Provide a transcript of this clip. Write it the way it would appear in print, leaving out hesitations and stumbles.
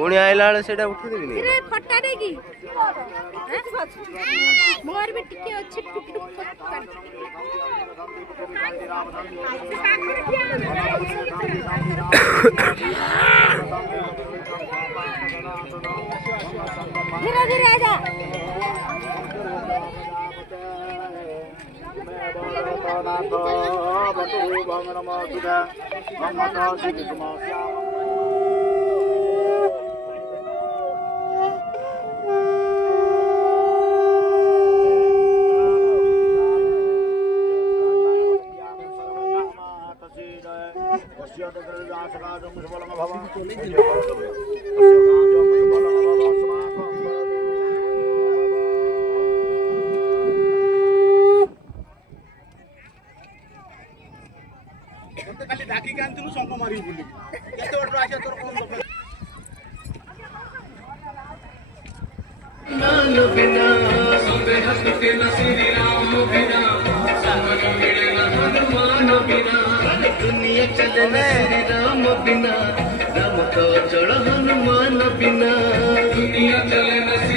पुणी आइला बेले सेटा उठी देबी रे फटा दे की मोर भी टिके अछि टुक टुक फटा धीरे धीरे आजा खाली ढाकी के आनथिलु संप मारी बुली केते बड आशा तोर कोन नान बिना सबे हस के न श्री राम बिना सामन मिले न हनुमान बिना दुनिया चले न श्री राम बिना राम तो चढ़ हनुमान बिना दुनिया चले न